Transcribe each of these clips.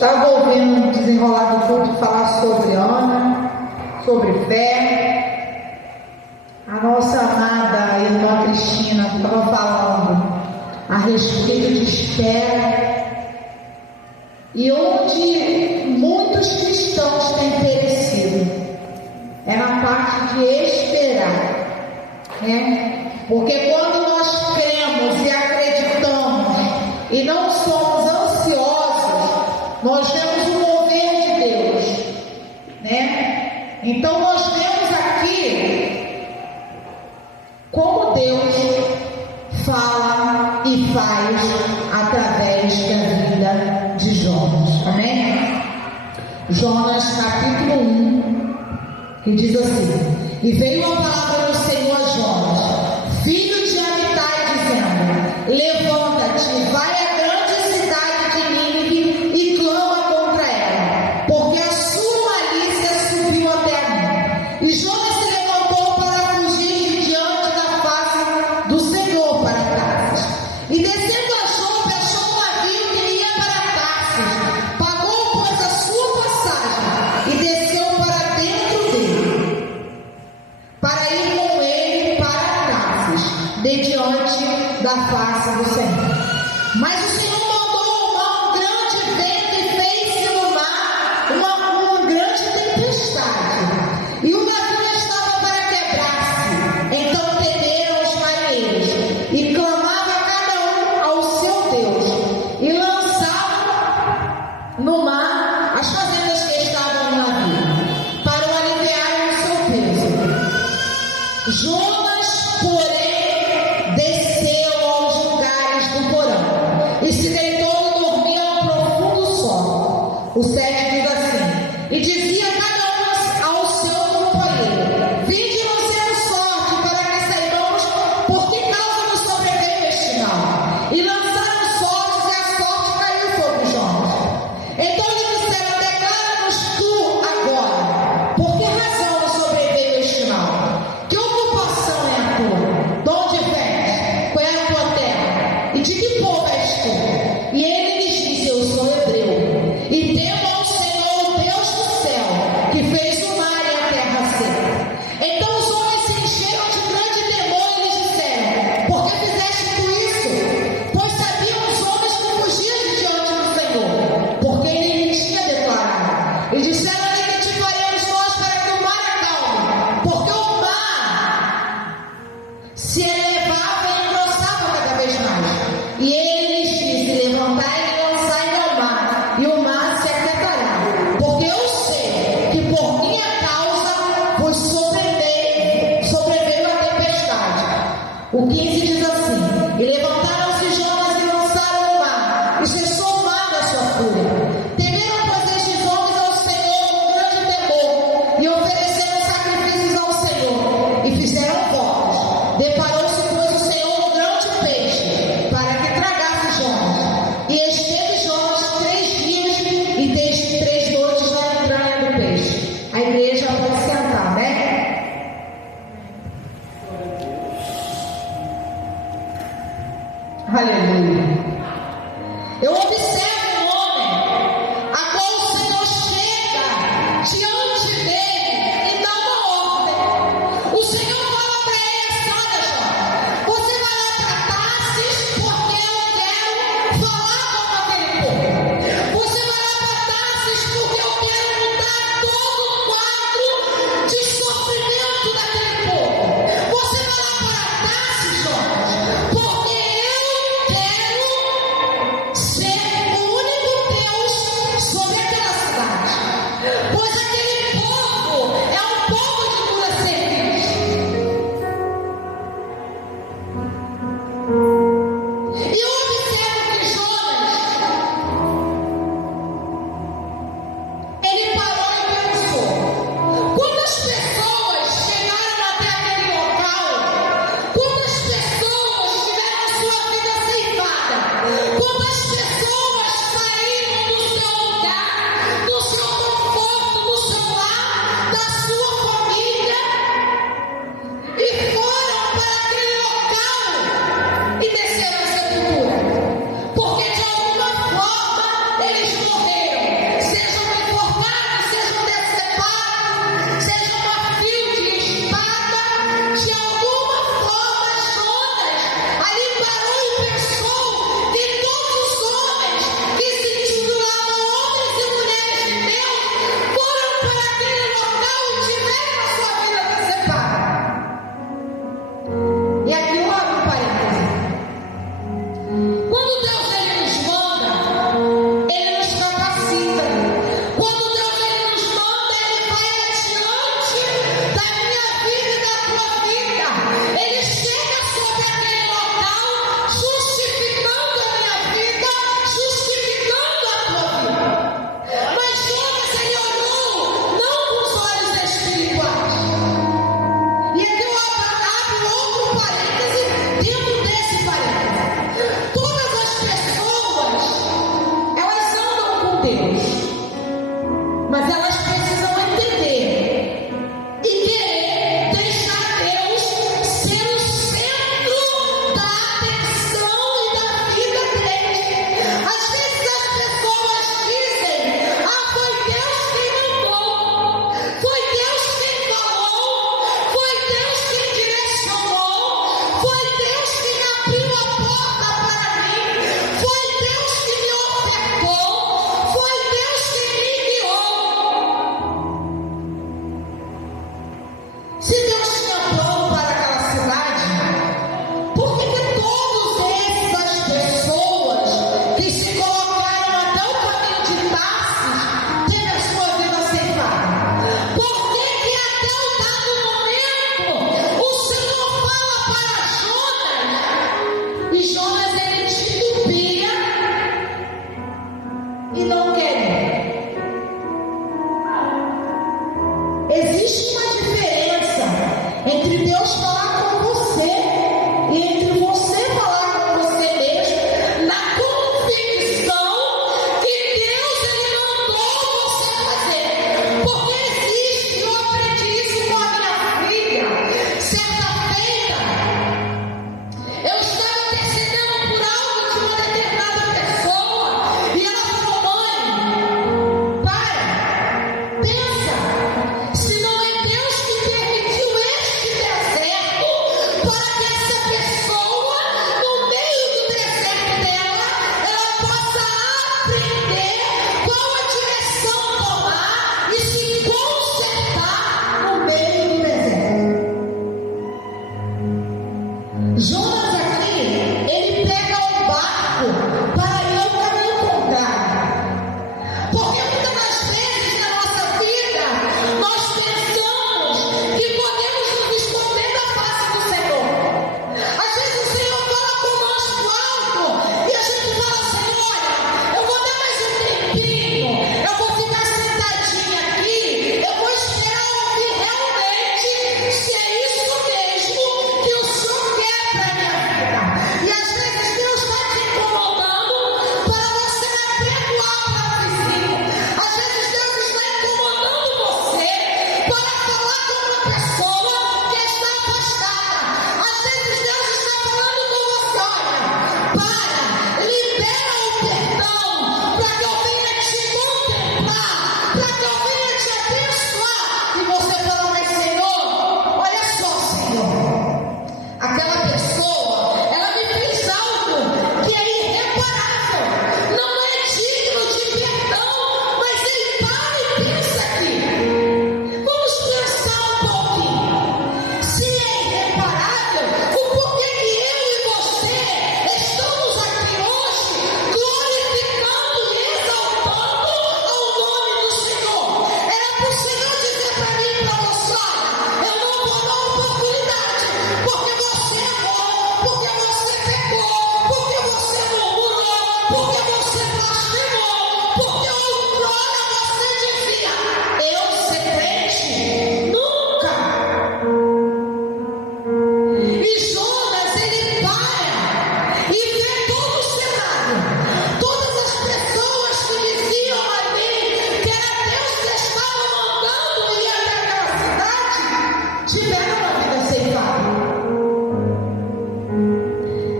Estava ouvindo um desenrolar do culto falar sobre Ana, sobre fé. A nossa amada irmã Cristina estava falando a respeito de espera, e onde muitos cristãos têm perecido é na parte de esperar, né? Porque quando nós cremos e acreditamos e não somos ansiosos, nós vemos o mover de Deus, né? Então nós vemos aqui como Deus fala e faz através da vida de Jonas, amém? Jonas capítulo 1, que diz assim: e veio a palavra do Senhor a Jonas, filho de Amitai, dizendo: levanta-te, vai à grande cidade de Nínive e clama contra ela, porque a sua malícia subiu até a mim. E Jonas se levantou para fugir de diante da face do Senhor para Tarsis, e descendo a Jope achou um navio que ia para Tarsis, pagou, pois, a sua passagem e desceu para dentro dele, para ir com ele para Tarsis, de diante da face do Senhor. Mas o Senhor mandou o mar, um grande vento, e fez-se no mar uma grande tempestade, e o navio estava para quebrar-se. Então temeram os marinheiros, e clamavam cada um ao seu Deus, e lançavam no mar as fazendas que estavam no navio, para o aliviarem do seu peso. Jonas, porém, desceu aos lugares do porão, e se deitou e dormiu a um profundo sono. O 7 diz assim: e dizia cada um ao seu companheiro: vinde, nos demos sorte, para que saibamos por que causa nos sobreveio este mal. E lançaram sortes, e a sorte caiu sobre Jonas. Então lhe disseram: declara-nos tu agora, por que razão nos sobreveio este mal? Que ocupação é a tua? De onde vens? Qual é a tua terra? E de que povo és tu? E ele lhes disse: eu sou hebreu, e temo ao Senhor, o Deus do céu, que fez o mar e a terra seca. Então os homens se encheram de grande temor e lhes disseram: por que fizeste tu isso? Pois sabiam os homens que fugiam de diante do Senhor, porque ele lhes tinha declarado. E disseram: que te faremos nós para que o mar acalme? Porque o mar se elevava e engrossava cada vez mais. E ele lhes disse: levantai e lançai ao mar, e o mar se aquietará. Porque eu sei que por minha causa vos sobreveio a tempestade. O 15 diz assim: e levantaram-se Jonas e lançaram o mar, e cessou o mar da sua fúria. Temeram, pois, estes homens ao Senhor com grande temor, e ofereceram sacrifícios ao Senhor, e fizeram votos. Deparou-se, pois, o Senhor um grande peixe, para que tragasse Jonas. E esteve Jonas 3 dias e 3 noites na entranha do peixe. A igreja pode sentar, né? Aleluia. Eu observo um homem a qual o Senhor chega diante dele e dá uma ordem. O Senhor fala para ele assim: olha, Jonas, você vai lá para Tarsis, porque eu quero falar com aquele povo. Você vai lá para Tarsis, porque eu quero mudar todo o quadro de sofrimento daquele povo. Você vai lá para Tarsis, Jonas, porque eu quero ser o único Deus sobre aquela cidade. Pois aquele povo é um povo de dura serviço. E eu observo que Jonas, ele parou e pensou: quantas pessoas chegaram até aquele local? Quantas pessoas tiveram a sua vida ceifada? Quantas pessoas saíram do seu lugar, do seu conforto, do seu lar, da sua família, e foram para aquele local e desceram a sepultura?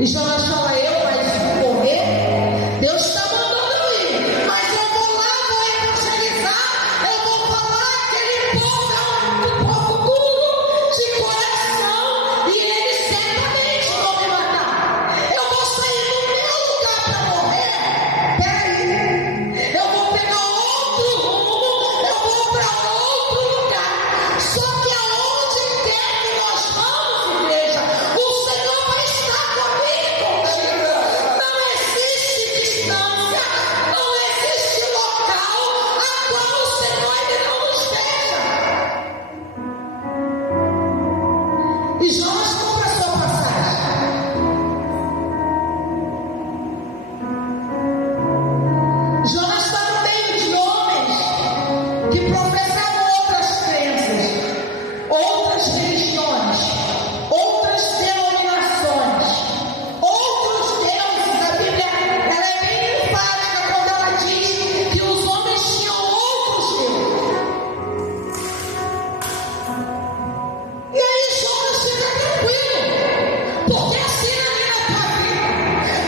E Jonas fala: eu, mas morrer? Deus está mandando eu ir, mas eu vou lá, vou evangelizar, eu vou falar que aquele povo é um povo duro de coração e eles certamente vão me matar. Eu vou sair do meu lugar para morrer. Peraí, eu vou pegar outro rumo, eu vou para outro lugar. Só que aonde quer que nós vamos, igreja, o Senhor vai estar comigo, contigo. Não existe distância, não existe local a qual o Senhor ainda não esteja. E Jonas compra sua passagem. Jonas está no meio de homens que professavam outras crenças, outras religiões, outras denominações, outros deuses. A Bíblia ela é bem enfática quando ela diz que os homens tinham outros deuses. E aí Jonas fica tranquilo, porque assim na tua vida,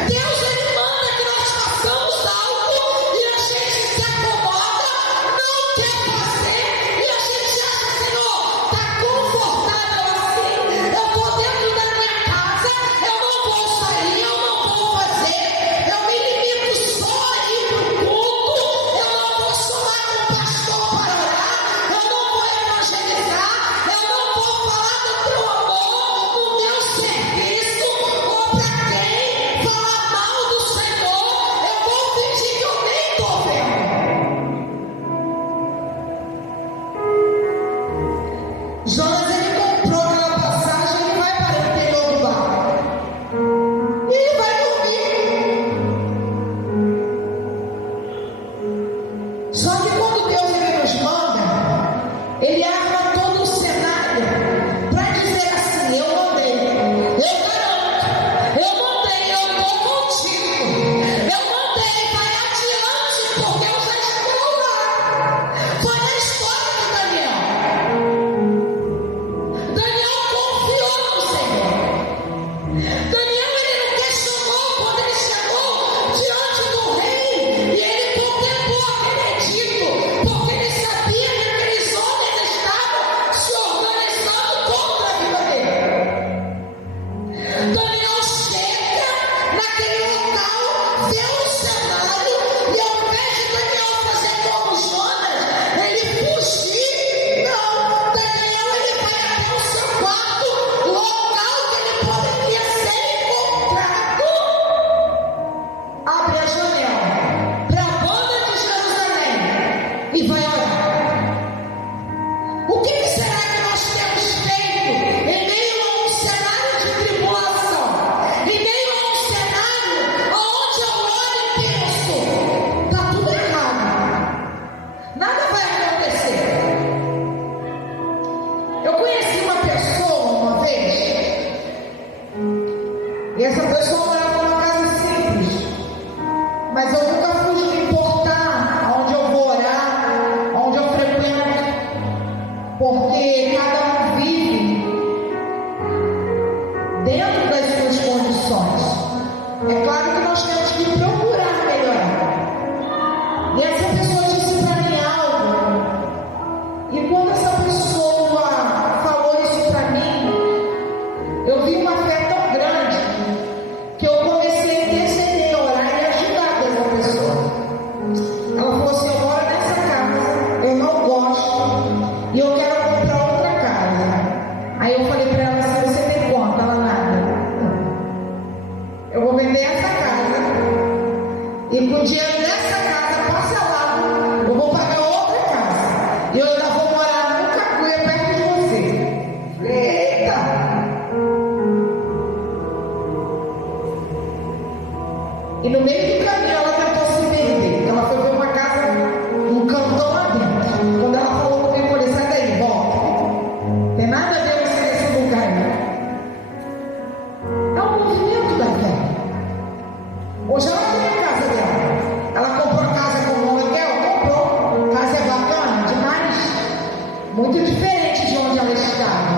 Deus ele manda que nós façamos algo e a gente se acomoda, não quer fazer, e a gente acha: Senhor, está confortável assim, eu estou dentro da minha casa, eu não vou sair, eu não vou fazer, eu me limito só a ir para o culto, eu não vou somar com o pastor para orar, eu não vou evangelizar, eu não vou falar do teu amor, do teu serviço, ou para quem falar mal do Senhor, eu vou fingir que eu nem estou vendo. Jonas ele comprou aquela passagem e vai para o interior do barco. E ele vai dormir. Só que quando Deus ele nos manda, ele arma todo o cenário para dizer assim: eu mandei, eu garanto, eu mandei, eu estou contigo, eu mandei, vai adiante, porque eu já estou lá. Foi na história de Daniel. Daniel confiou no Senhor. Daniel ele não questionou quando ele chegou diante do rei e ele contemplou aquele edito, porque ele sabia que aqueles homens estavam se organizando contra a vida dele. Daniel chega naquele local, vê o cenário e ao invés de Daniel fazer como Jonas, ele fugir, não, Daniel ele vai até o seu quarto, local que ele poderia ser encontrado. Abre a janela para a banda de Jerusalém e vai orar. O que será que nós temos feito em meio a um cenário de tribulação? Em meio a um cenário onde eu olho e penso: está tudo errado, nada vai acontecer. Eu conheci uma pessoa uma vez, e essa pessoa morava numa casa simples, mas eu nunca fui me importar aonde eu vou orar, aonde eu frequento, porque cada um vive dentro das suas condições. É claro que nós temos que procurar melhorar. E essa pessoa disse para mim algo, e quando essa pessoa falou isso para mim, eu vi uma fé tão grande que eu comecei a interceder, orar e ajudar essa pessoa. Ela falou assim: eu moro nessa casa, eu não gosto e eu quero comprar outra casa. Aí eu falei para ela assim: você tem quanto? Ela: nada. Eu vou vender essa casa e com o dinheiro dessa casa parcelado eu vou pagar outra casa e eu ainda vou morar no Cacuia perto de você. Falei: eita! E no meio do caminho ela tentou se perder. Ela foi ver uma casa, um cantão lá dentro. Quando ela falou comigo, eu falei: sai daí, volta. Tem nada a ver você nesse lugar, não. É um movimento da fé. Hoje ela tem a casa dela. Ela comprou a casa com o aluguel, comprou. A casa é bacana demais. Muito diferente de onde ela estava.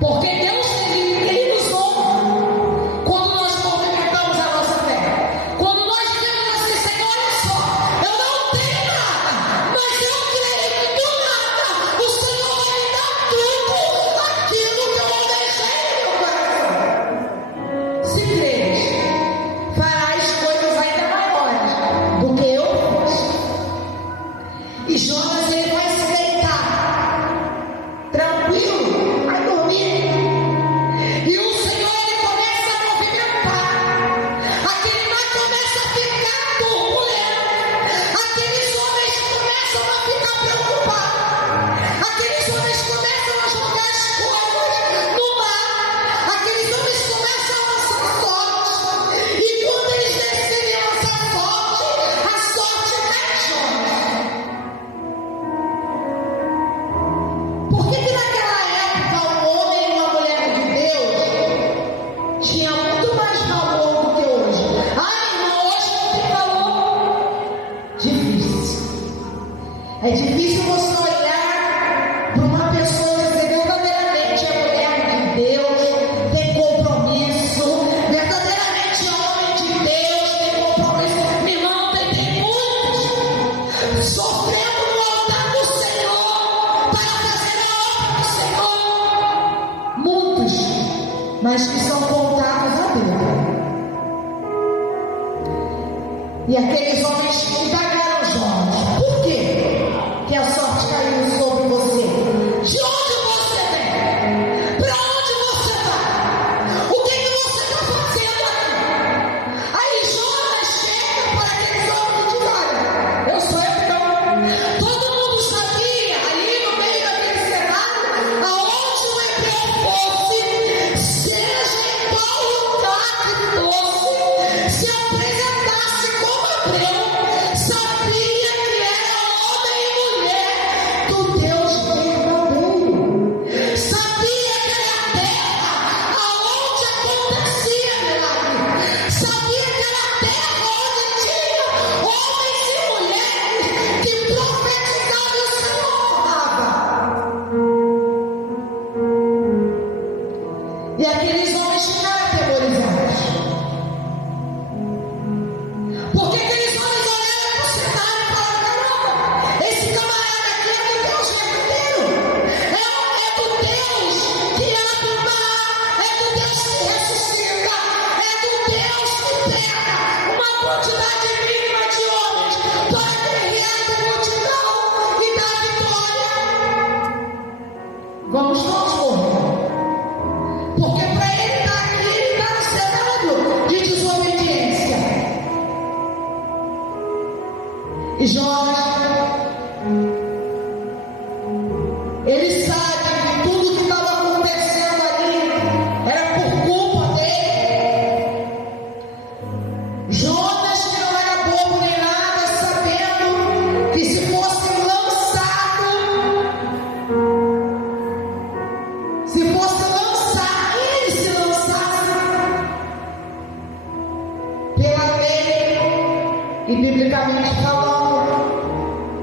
Porque Deus ele nos honra quando nós É difícil você olhar para uma pessoa e dizer verdadeiramente é mulher de Deus, tem compromisso, verdadeiramente homem de Deus, tem compromisso. Me irmão, tem muitos sofrendo no altar do Senhor para fazer a obra do Senhor. Muitos, mas que são contados a Deus. E aqueles homens que indagaram Jonas: por quê que a sorte caiu sobre você? De onde você vem? Para onde você vai? O que você está fazendo aqui? Aí Jonas chega para aqueles homens e diz: olha, eu sou hebreu. Todo mundo sabia, ali no meio daquele cenário, aonde o hebreu fosse, seja em qual lugar que fosse, se apresentasse como hebreu, sabia que era homem e mulher do Deus verdadeiro. Sabia que era a terra aonde acontecia milagre. Sabia que era a terra onde tinha homens e mulheres que profetizavam e o Senhor honrava. E aqueles homens ficaram atemorizados. Porque aqueles homens olharam para o cenário e falaram: caramba, esse camarada aqui é do Deus verdadeiro. É do Deus que abre o mar, é do Deus que ressuscita, é do Deus que pega uma quantidade mínima de homens para guerrear com multidão e dar vitória. Vamos todos correr. Porque para ele estar aqui, ele está no cenário de desobediência. E Jonas, ele sabe que tudo que estava acontecendo ali era por culpa dele. Jonas, que não era bobo nem nada, sabendo que se fosse lançado, ele se lançasse pela lei e biblicamente falando,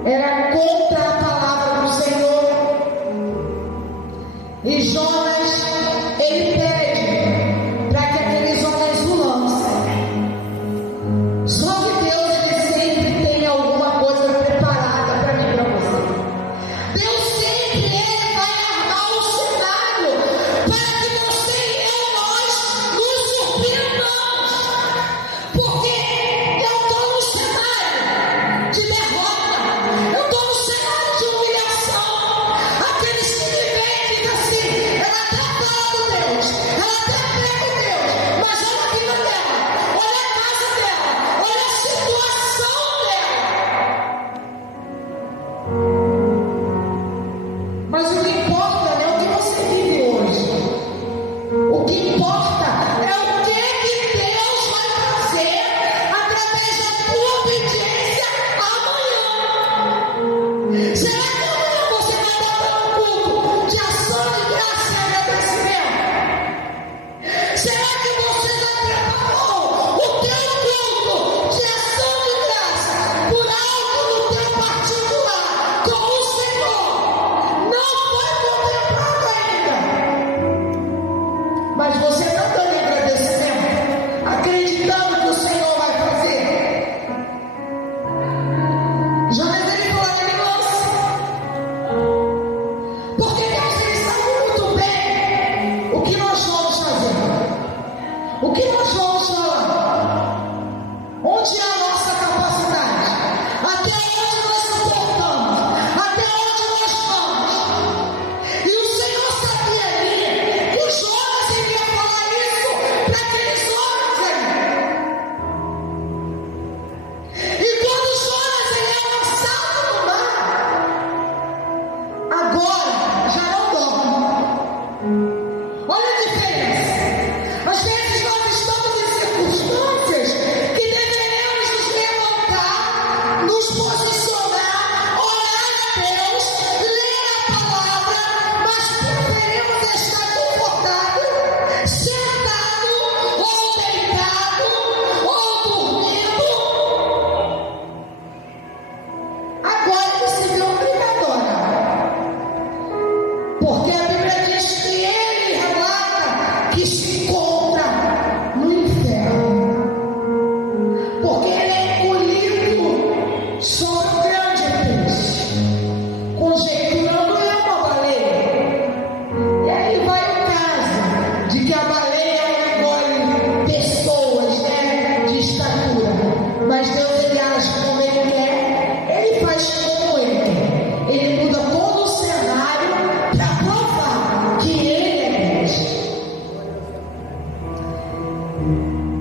era contra a palavra do Senhor. E Jonas, ele pede para que aqueles homens o lancem. Só que Deus, ele sempre tem alguma coisa preparada para mim e para você. Deus sempre ele vai armar o cenário para que você e nós nos surpreendamos. Porque eu estou no cenário de derrota, eu estou no cenário de humilhação. Aqueles que me veem dizem assim: ela até fala do Deus, ela até prega o Deus, mas olha a vida dela, olha a casa dela, olha a situação dela. Mas o que importa não é o que você vive hoje. O que importa é o que Deus vai fazer através da tua obediência amanhã. Será que amanhã você vai botar um culto de ação de graça e agradecimento? Será que você já preparou o teu culto de ação de graça por algo no teu particular com o Senhor? Não foi contemplado ainda. Mas você está dando agradecimento, acreditando que o Senhor vai fazer. Jonas, ele falou: me lança. Porque Deus, ele sabe muito bem o que nós vamos fazer, o que nós vamos falar, onde é a nossa capacidade, até onde nós suportamos, até onde nós vamos. E o Senhor sabia ali que o Jonas iria falar isso para aqueles homens ali. E quando Jonas ele é lançado no mar, agora já não dorme. Olha a diferença. Às vezes nós estamos em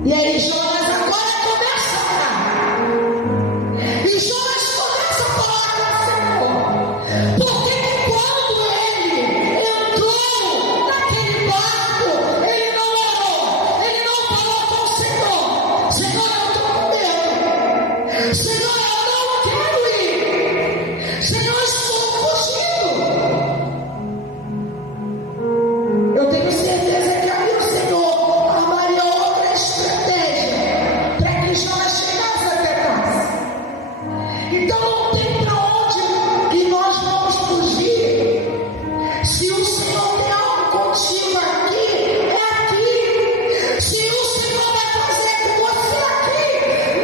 E aí Jonas agora começa a orar. E Jonas começa a falar com o Senhor. Porque quando ele entrou naquele barco, ele não orou, ele não falou com o Senhor: Senhor, eu estou com medo. Senhor, eu não quero ir. Senhor, estou fugindo. Eu tenho certeza que ali o Senhor armaria outra estratégia para que Jonas chegasse até casa. Então não tem para onde que nós vamos fugir. Se o Senhor tem algo contigo aqui, é aqui. Se o Senhor vai fazer com você aqui,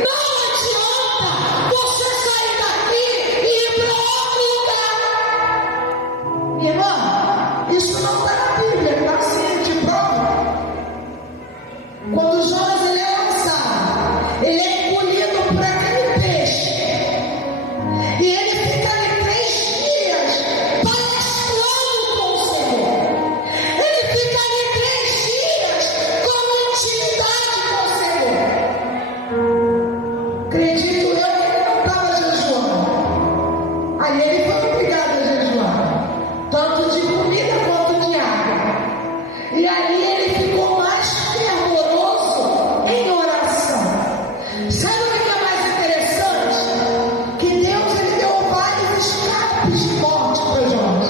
não adianta você sair daqui e ir para outro lugar. Minha irmã, isso não está na Bíblia, está assim de prova. Quando Jonas ele é lançado, ele é engolido por aquele peixe. E ele fica ali 3 dias palestrando com o Senhor. Ele fica ali 3 dias com intimidade com o Senhor. Acredito eu que ele não estava jejuando. Aí ele foi obrigado a jejuar, tanto de comida quanto de água. E aí ele ficou mais fervoroso em oração. Sabe o que é mais interessante? Que Deus ele deu vários escapes de morte para Jonas.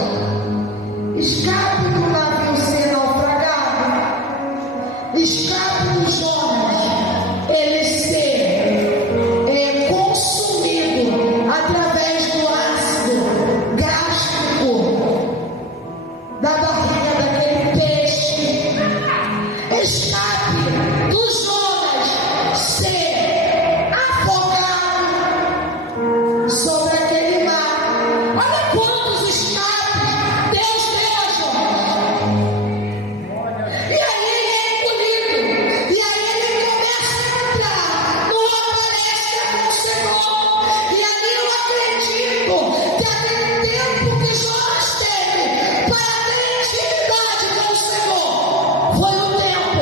Escape do navio ser naufragado. Escape do Jonas ele ser consumido através do ácido gástrico da barriga daquele peixe. Escape do Jonas ser afogado sobre aquele mar. Olha quantos escapes Deus deu a Jonas. E aí ele é engolido. E aí ele começa a entrar numa palestra com o Senhor. E ali eu acredito que aquele tempo que Jonas teve para ter intimidade com o Senhor foi o tempo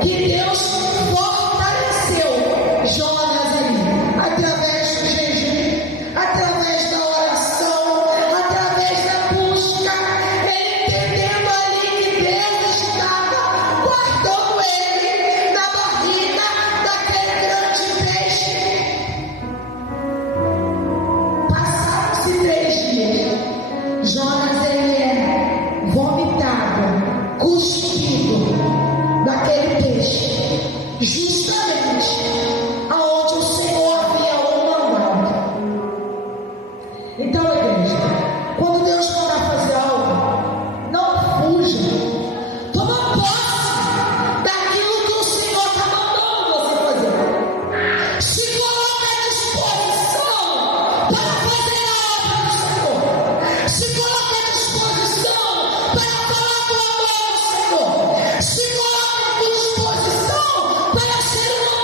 que Deus fortaleceu Jonas ali, através do jejum, através da oração, através da busca, ele entendendo ali que Deus estava guardando ele na barriga daquele grande peixe. Passaram-se 3 dias. Jonas ele é vomitado, cuspido daquele peixe, justamente aonde o Senhor havia o mandado. Então, igreja, quando Deus mandar fazer algo, não fuja. Toma posse daquilo que o Senhor está mandando você fazer. Se coloque à disposição para fazer a obra do Senhor. Se coloque à disposição para falar do amor do Senhor. Se coloque à disposição para ser uma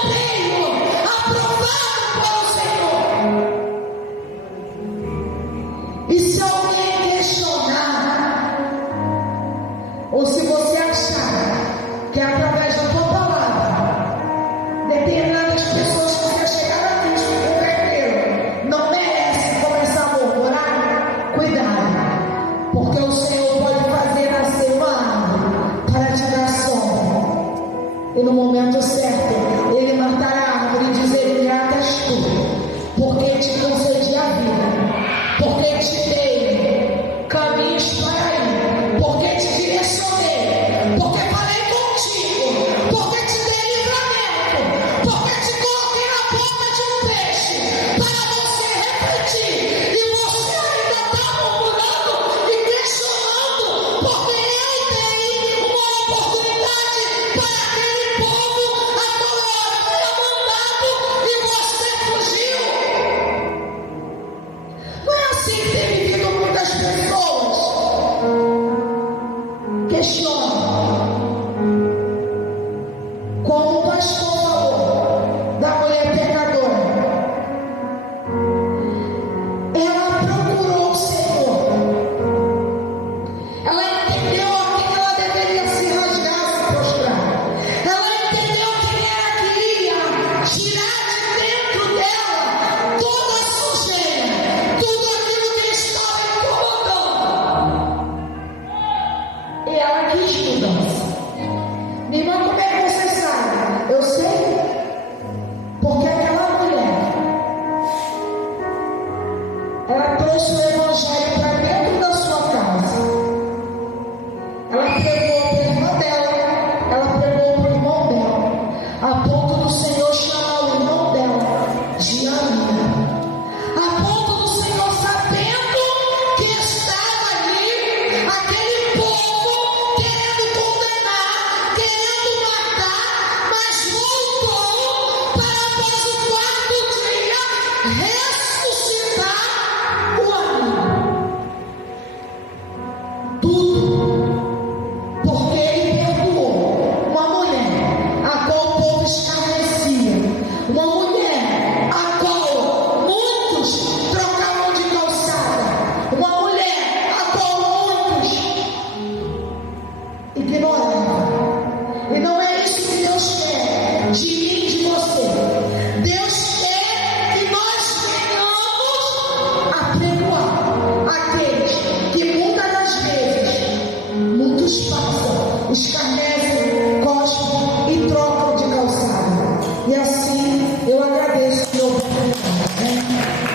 Uma mulher a qual muitos trocavam de calçada. Uma mulher a qual muitos ignoravam. E não é isso que Deus quer de mim e de você. Deus quer que nós venhamos apregoar aqueles que muitas das vezes muitos passam, escarnecem, cospem e trocam de calçada. E assim eu agradeço a minha oportunidade, né?